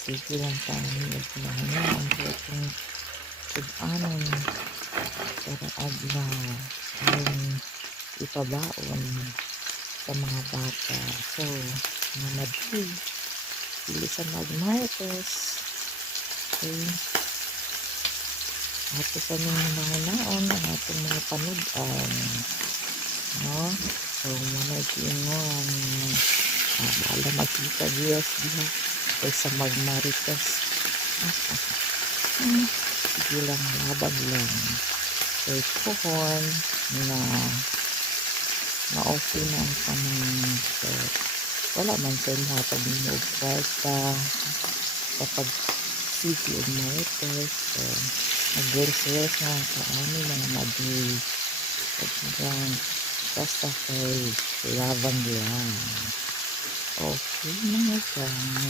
Sige lang tayo nagpinahinaan ko itong sudanon para adlaw aron ipabaon sa mga bata. So, mga madli, dili sa magmarites. Okay. Ato sa nung naon ang atong mga panudan. No? So, muna ikiingon. Bala magkita Diyos diha kaysa magmarites. Sige lang, labag lang. Kay pohon na okay na ang kamang. So, wala man sa inyo pag minug kwarta kapag city o marites. So, nag-research na sa amin mga madli. Pagkagang basta kay labang lang. Okay na yan.